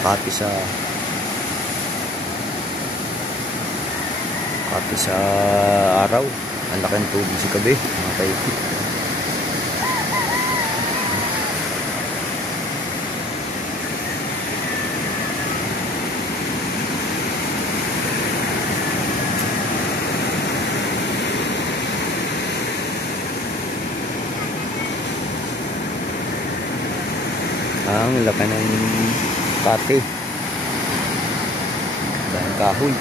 Kapi sa araw. Ang laki ng tubig sa gabi, mga kaipit. Ang laki ng kape dahil kahoy.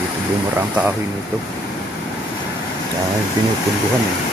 Dito bumura ang kahoy nito dahil pinupunduhan eh.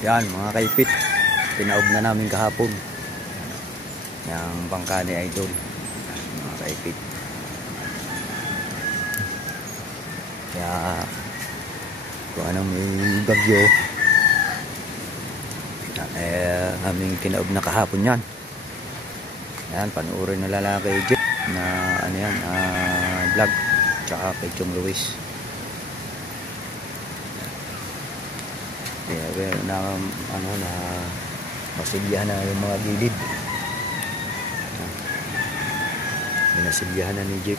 Yan mga kaipit, tinaob na namin kahapon yung bangka ni Idol, mga kaipit. Kaya kung anong may bagyo aming tinaob na kahapon yan. Yan, panuorin na lalaki Jeep na ano yan, vlog tsaka kay Chong Luis. Kaya na masilyahan na yung mga gilid. Nasilyahan na ni Jeep.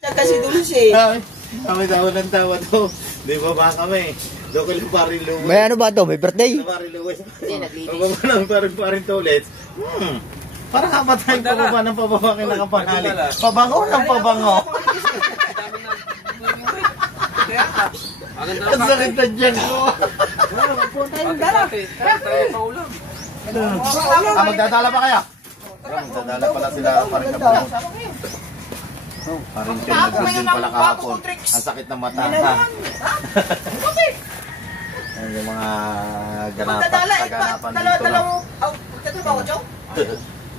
Kasi tulis eh. Kami tawa ng tawa to. Di ba ba kami? Doon ko lang parin luwes. May ano ba to? May birthday? Parin luwes. Hindi, naglinis. Pababa lang parin tulis. Parang kapatay pababa ng pababa kayo nakapangali. Pabango ng pabango. Ang sakit na dyan ko. Magdadala pa kaya? Magdadala pala sila parin kapatay. Parin kayo nag-din pala kahapon. Ang sakit ng mata. Yung mga ganapan dito na. Magtatalo ako, Chong?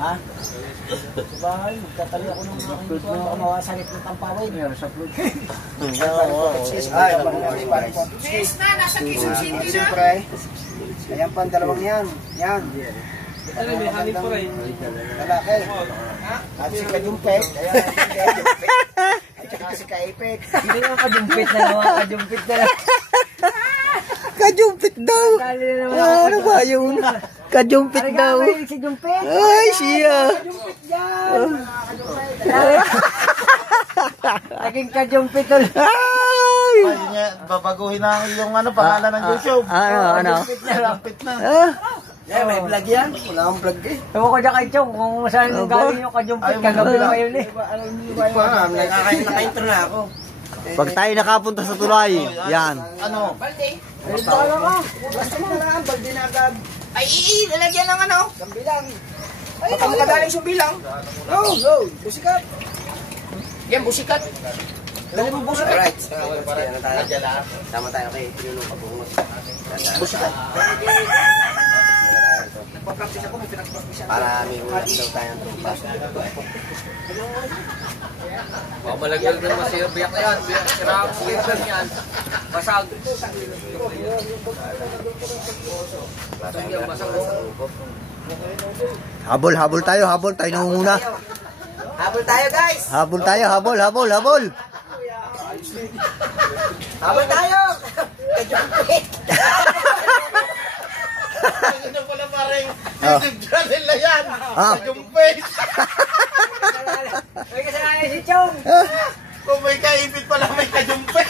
Ha? Sa bahay, magtatali ako ng mga ito. Baka mawasanit ng tampaway. Meron sa flood. Yes na, nasa Quezon City na. Siyempre, ayan pa ang dalawang yan. Yan. Ano, may halip po rin. Lalaki. At si Kajumpet. Ayan, at saka si Kaipet. Hindi nga Kajumpet na naman. Kajumpet na lang. Kajumpit daw. Ano ba yun? Kajumpit daw. Si Jumpet. Ay, siya. Kajumpet yan. Naging Kajumpet ulit. Ay! Babaguhin na yung pangalan ng YouTube. Ano? Kajumpit na. Eh, may vlog yan. Wala akong vlog eh. Ewan ko dyan kay Chong kung saan galing yung Kajumpet. Kagabi pa yun eh. Naka-intro na ako. Pag tayo nakapunta sa tulay, yan. Ano? Balde. Ay, bala ka. Basta mo na lang. Balde na agad. Ay, lalagyan ng ano? Sambilang. Baka makadaling sumbilang. Go, go. Busikat. Yan, busikat. Dali mo busa. Alright, sama tayo kay Pinunong Pabungot. Busa ka. Nagpa-practice ako, may pinag-practice. Para may ulam daw tayong trupa. Baka malaglag ng masira. Biyak yan. Sira ang skipper niyan. Basag. Habol tayo nangunguna. Habol tayo, guys. Habol tayo. Habol tayo. Kajumpit. Ano pala parang YouTube channel na yan. Ah. Kajumpit. May kasalanan si Chong. Kung may kaipit pala may kajumpit.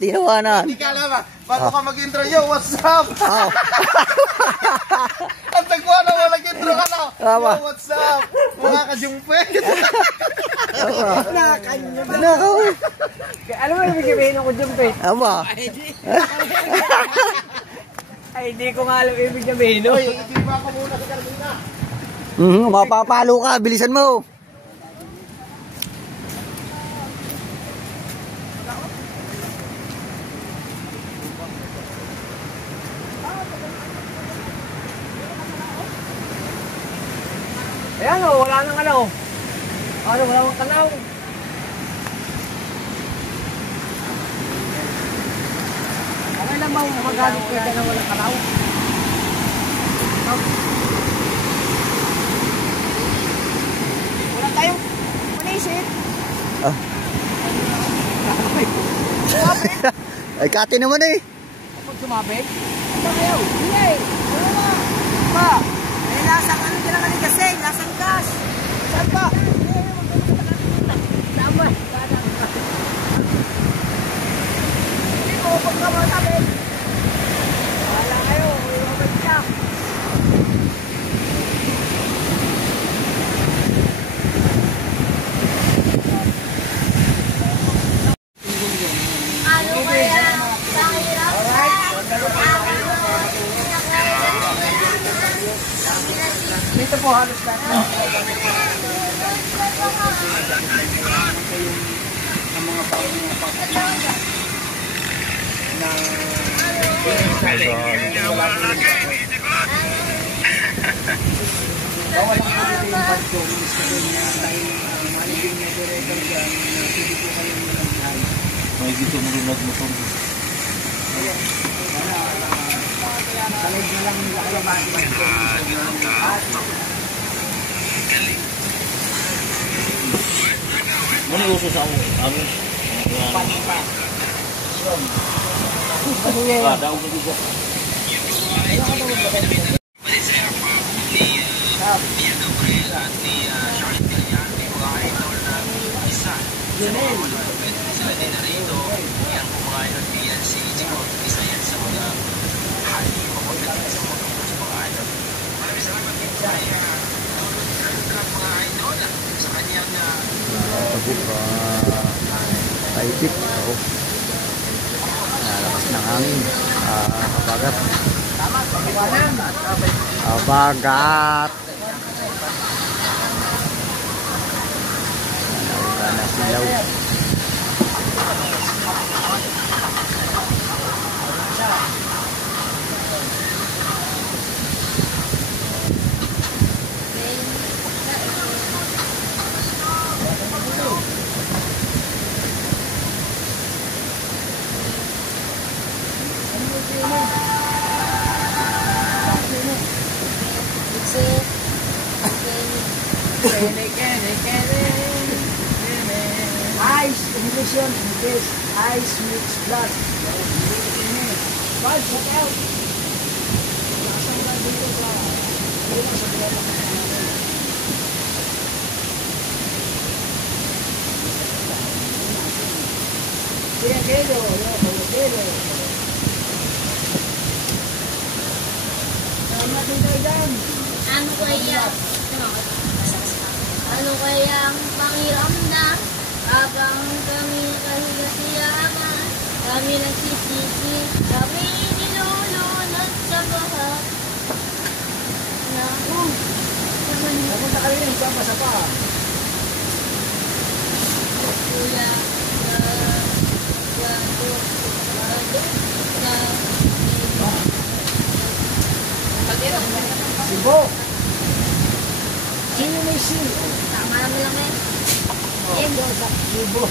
Tinawanan. Hindi ka alam bago ka mag-intro, yo, what's up? Ang tagwa na walang intro ka na. Yo, what's up? Mga kajumpit. Nakaw. Alam mo yung sabihin ng kujumpit? Ay, hindi ko nga alam ibig sabihin. Hoy, hindi ba ako muna sa Carmina? Mapapalo ka, bilisan mo. Ayan o, wala nang ano. Wala nang kanaw. Okay lang ba magalit ka na walang kanaw? Wala tayong manisip. Ay, kati naman eh. Kapag sumabit? Ano kayo? Hindi. Ano ba? Pa? May lasang ano tinangaling kasi? Lasang gas. Saan ba? Tama. Hindi ko pag kamasabit. Wala kayo. Iwabit ka. Ano kaya pahirap Dito po halos lahat. May dito mo rin nagmuton. Ano yung uso sa amin? Daog na dito. Paipit. Nalakas ng hangin. Kabagat. Kabagat. Wala na silaw. Ice, English yun, English. Ice mix blood. Bad, check out. Kaya kilo, kilo. Tama din tayo dyan. Ano kaya ang pangiramdam habang kami kahigasiyaman, kami nagsisisi, kami nilulunod sa baha. Napunta ka rin, saan pa sa pa? kuya Sibo. Sino may sibo? tama naman lang eh. Sibo.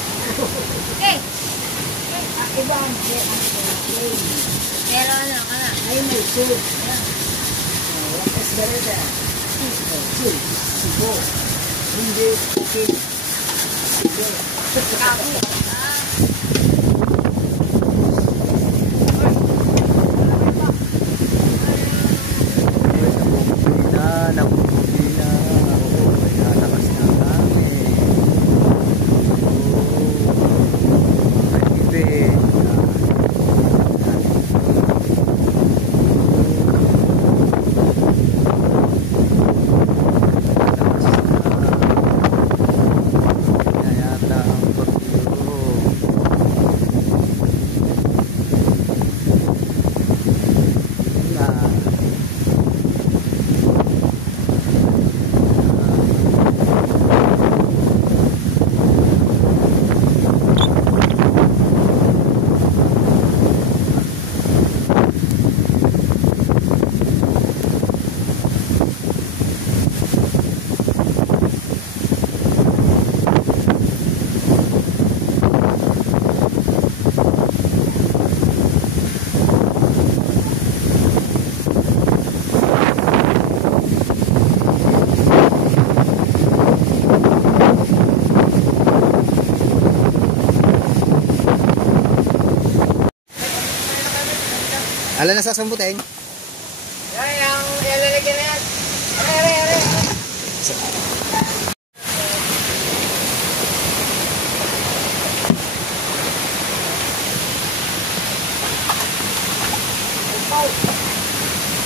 Okay. Iba ang Pero ano ka na? ay may sibo. Wakas garada. Sibo. Hindi. Nabubuti na, oo, kaya lakas na kami. Oo, kaibigan. Ala na sasambutin? Yang lalagyan na yan. Are.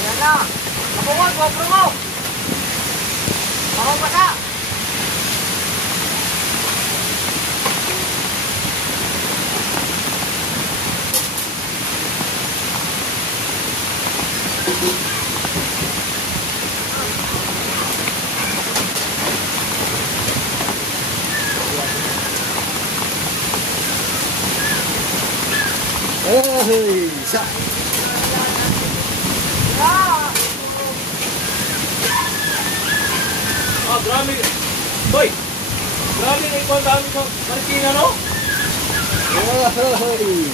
Yan na. Kapungod, GoPro mo. Parang pasa. Hey, sa. Ah, grabe. Boy! Grabe na ikaw ang dami ko. Marikina, no? Hey.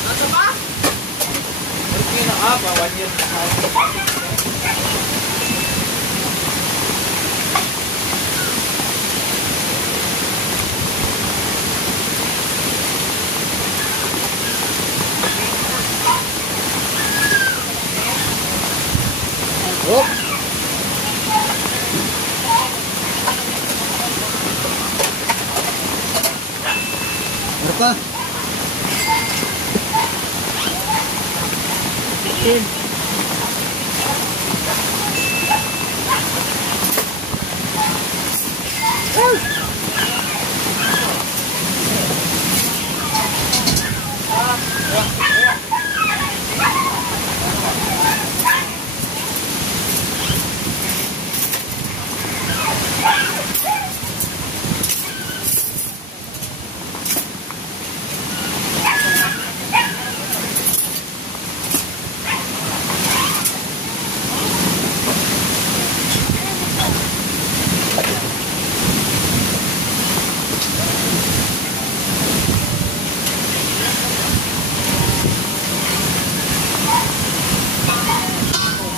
Nasa ba? Marikina, pa 1 year. Oh. Berapa?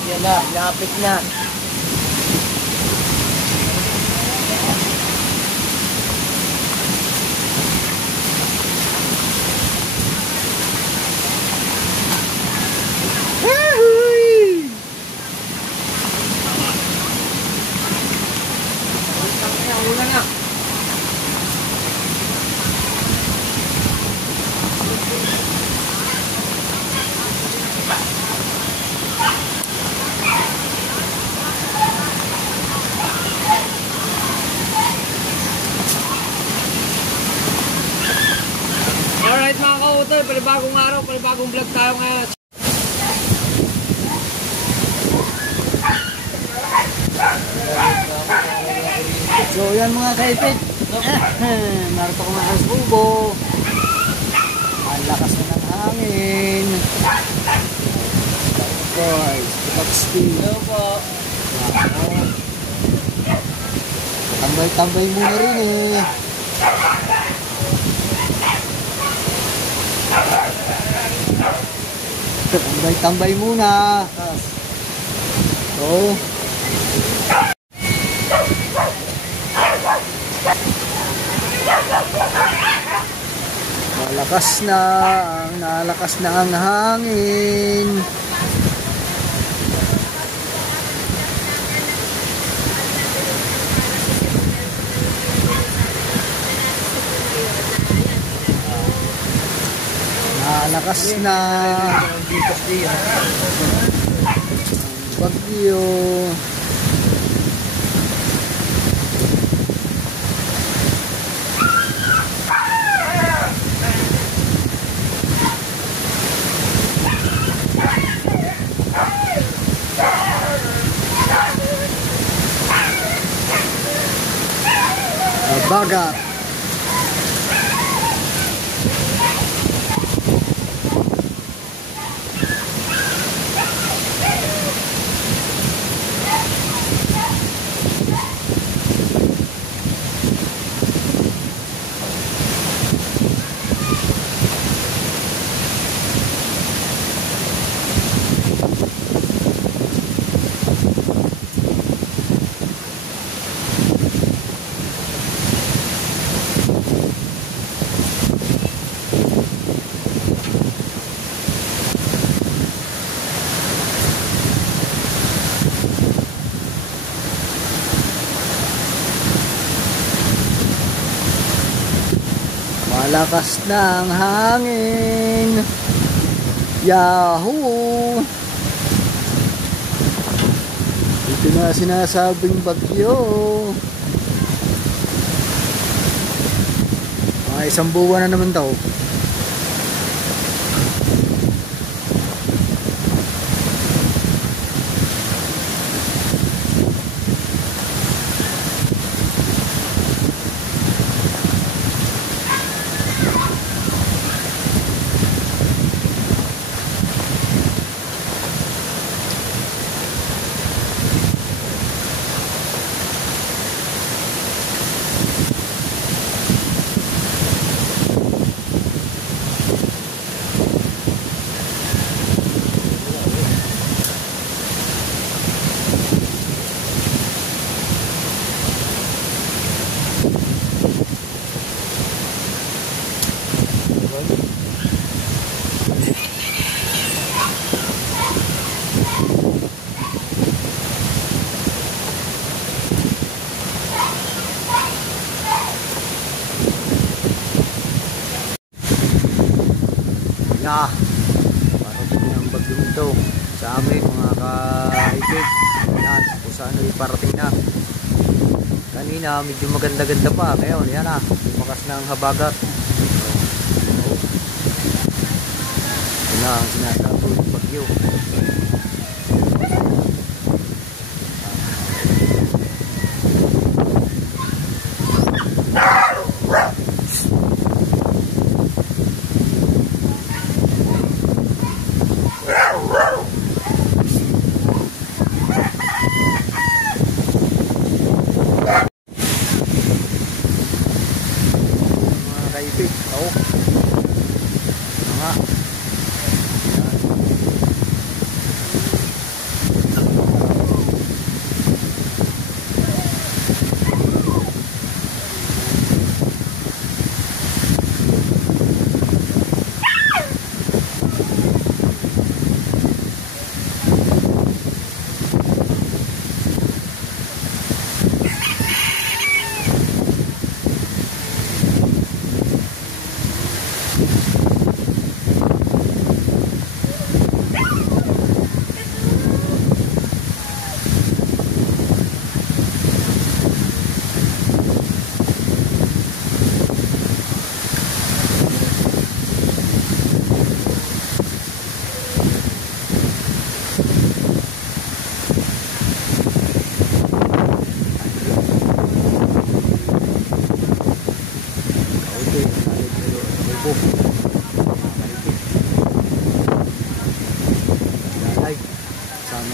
Yan na, lapit na. Una na. Alright mga ka-utol, panibagong araw, panibagong vlog tayo ngayon. So yan mga kaipit. Narito ko mga kasbubo. Ang lakas na ng hangin. Guys, Pagsti. Hello po. Tambay-tambay muna rin eh. Tambay-tambay muna. Oh. Nalakas na ang hangin. Nalakas na bagyo. Bagat. Malakas na ang hangin. Yahoo! Ito na sinasabing bagyo. Isang buwan na naman daw. Yeah, parating na ang bagyo nito sa amin mga kaibig. Yan, kung saan iparating na. Kanina medyo maganda-ganda pa. Ngayon, yan na, lumakas na ang habagat. Ito na ang sinasabi ng bagyo.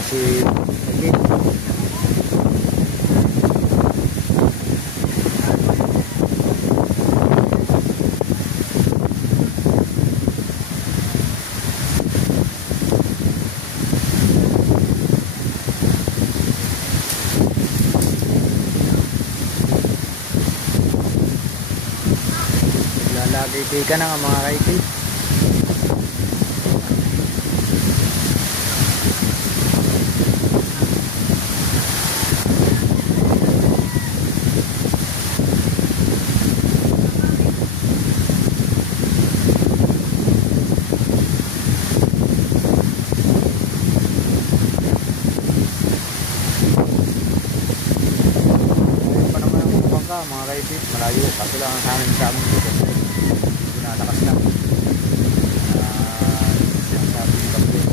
si Egil. Lalagay ka na nga mga kaibigan. Mga kaibigan, malayo kaso lang ang sa amin dito pinalakas lang sinasabi ng kapit.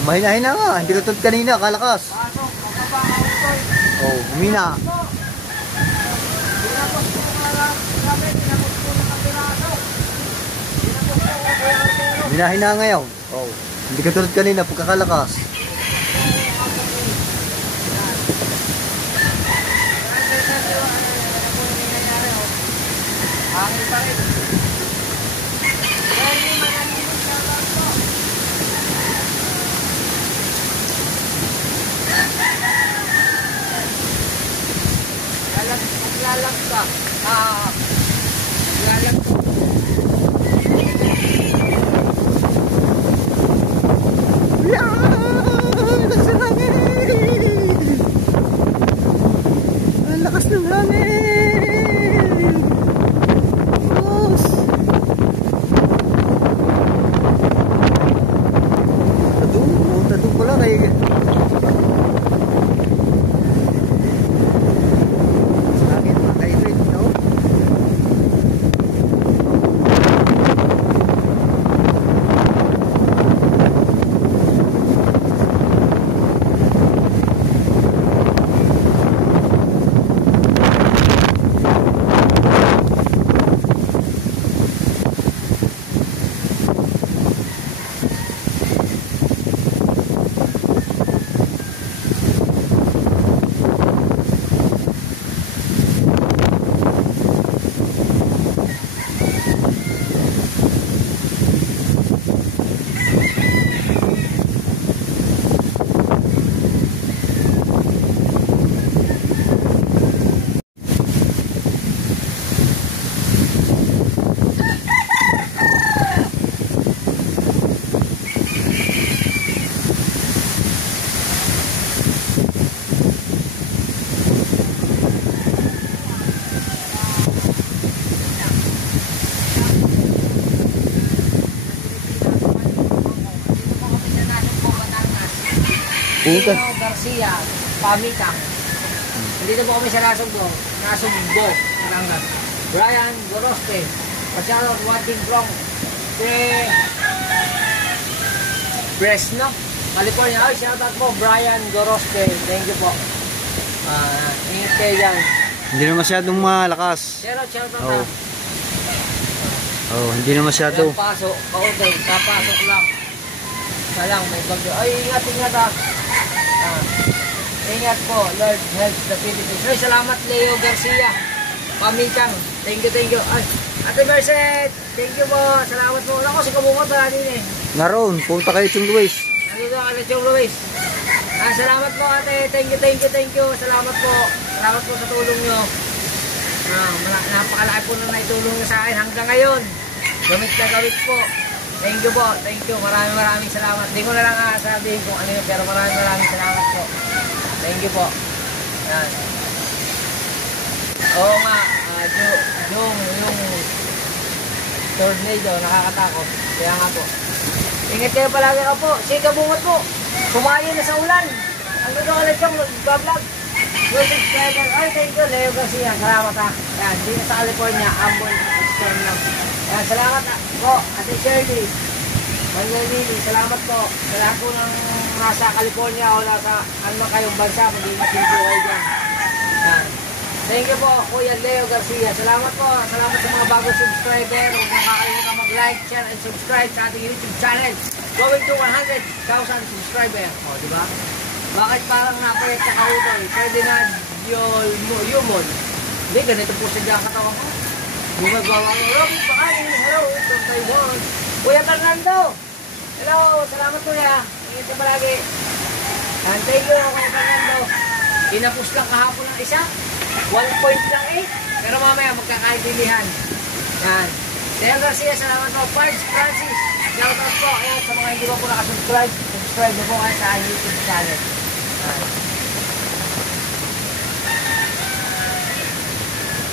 Mahina-hina nga, hindi katulad kanina, kalakas. Oh, humina. Humina-hina ngayon. Oh, hindi katulad kanina, pagkakalakas. Hangin pa rin. Lalag ka. Lalag ka. Ang lakas ng hangin. Boss. Tadung pala kayo. Puta. Leo Garcia, Pamitang. Nandito po kami sa Nasugbo, Batangas. Brian Goroste, Pasyalo, watching from Fresno, California. Ay, shoutout po, Brian Goroste. Thank you po. Ingat kayo dyan. Hindi na masyadong malakas. Pero shoutout Oo. na. Oh, hindi na masyado. Ayan, pasok. Okay, kapasok lang. Salang, may bagyo. Ay, ingat, ingat ah. Ingat po, Lord, help the Philippines. Ay, salamat, Leo Garcia. Pamintang. Thank you, thank you. Ay, Ate Merced, thank you po. Salamat po. Ako, si Kabungot na din eh. Naroon, punta kayo Chong Luis. Nandito ka na, Chong Luis. Salamat po, ate. Thank you, thank you, thank you. Salamat po. Salamat po sa tulong nyo. Napakalaki po na naitulong nyo sa akin hanggang ngayon. Gamit na gamit po. Thank you po, thank you. Maraming salamat. Hindi ko na lang sabihin kung ano yun, pero maraming salamat po. Thank you po. Yan. Oo nga, yung tornado, nakakatakot. Kaya nga po. Ingat kayo palagi ka po. Si Kabungot po. Kumain na sa ulan. Ang doon ka lang siyang vlog. Yung subscriber. Ay, thank you, Leo Garcia. Salamat ha. Yan, dito sa California. Ambon, extern lang. Yan, salamat po, Ate Shirley. Manlalili, salamat po. Sa lahat po ng nasa California o nasa ano kayong bansa, mag-ingat din po kayo dyan. Yan. Thank you po, Kuya Leo Garcia. Salamat po. Salamat sa mga bagong subscriber. Huwag nakakalimutan mag-like, share, and subscribe sa ating YouTube channel. Going to 100,000 subscriber. O, di ba? Bakit parang napayat sa kahutoy? Pwede na yumon. Hindi, ganito po siya dyan katawan ko. Bumagawa ko. Hello, from Taiwan. Kuya Fernando. Hello, salamat Kuya. Ingat ka palagi. And thank you, Kuya Fernando. Inapos lang kahapon ng isa. 1 point lang eh. Pero mamaya magkakaintindihan. Yan. Leo Garcia, salamat po. Pards Francis. Shoutout po. Ayan, sa mga hindi pa po nakasubscribe, subscribe mo po kayo sa YouTube channel. Yan.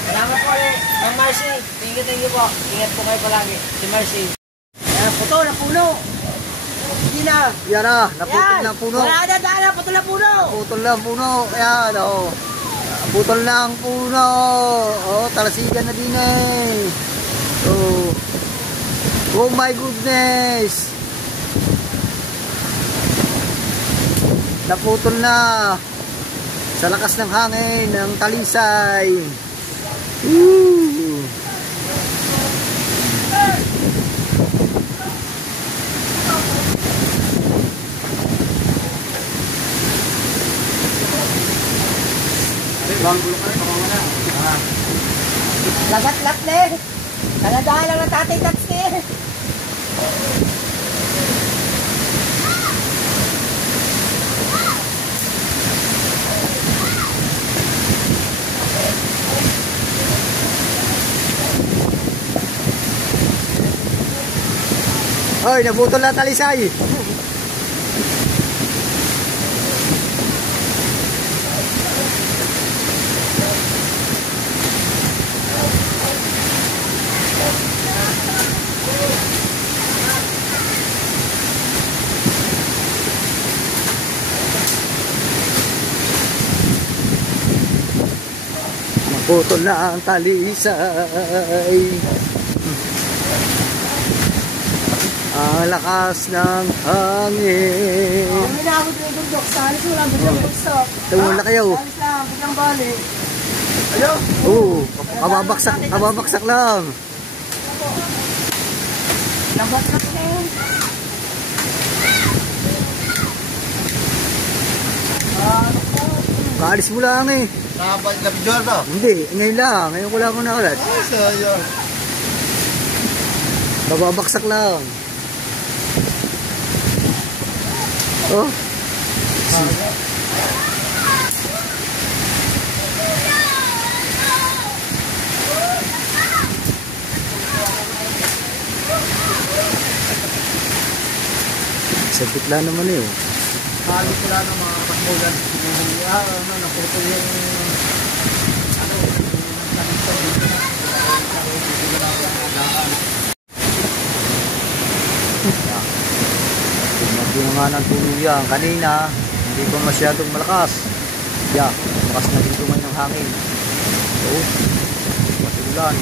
Salamat po ulit. Ang Marcy. Thank you po. Ingat po kayo palagi. Si Marcy. Ayan, puto na puno. Hindi na. Yan na, naputol na puno. Wala na daan, putol na puno. Naputol na puno. Ayan, oh. Naputol na ang puno. Oh, talasigan na din eh. Oh. Oh my goodness. Naputol na. Sa lakas ng hangin, ng talisay. Woo! Lagat-lat na eh. Kanadahan lang ng tatay tats eh. Hoy, nabutol na talisay. Naputol na ang talisay. Ang lakas ng hangin. Kami na ako din bundok. Salis mo lang, biglang bundok. Tumula kayo. Salis lang, biglang bali. Oo, kababaksak lang. Lagat-lat na eh. Kaalis mo lang eh. Nakapag-labidor ba? Hindi, ngayon lang. Ngayon ko lang ako nakalat. Sayang. Bababaksak lang. Oh. Sa bigla naman eh. Kali sila ng mga kasmulan. Naputol yung Tingnan nga ng tuluyan. Kanina, Hindi pa masyadong malakas. Yeah, lakas na dito ngayon ng hangin. So, matulan.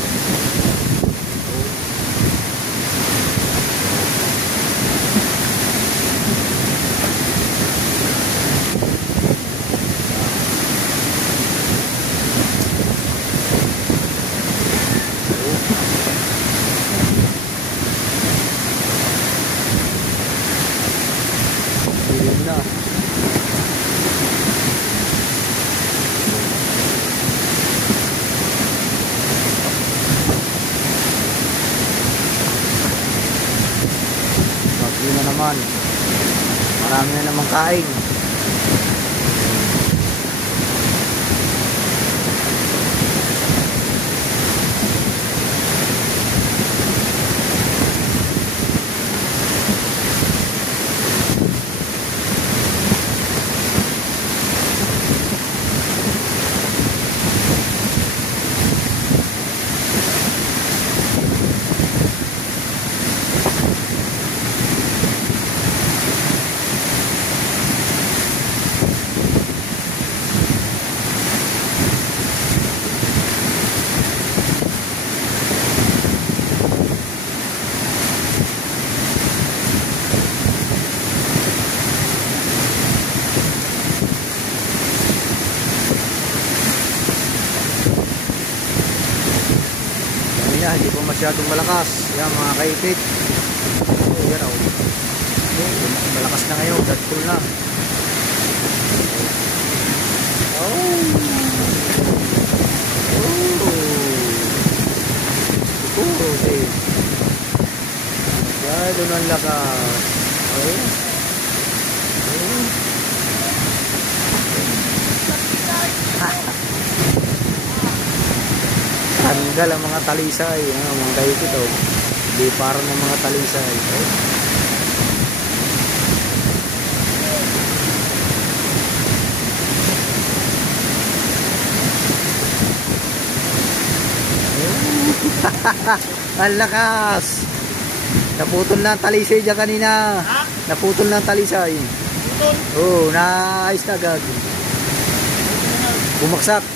Dilim na. Pagli na naman. Marami na namang kain. Yan, hindi po masyadong malakas. Yan mga kaipit. Oh, yan oh. Malakas na ngayon, deadpool na. Oh. Oh. Okay. Yan, doon ang lakas. Oh. Tanggal ang mga talisay, mga kaipit oh. Hindi parang ng mga talisay. Oh. Ang lakas. Naputol na ang talisay dyan kanina. Naputol na ang talisay. Oo, naayos na agad. Bumaksak.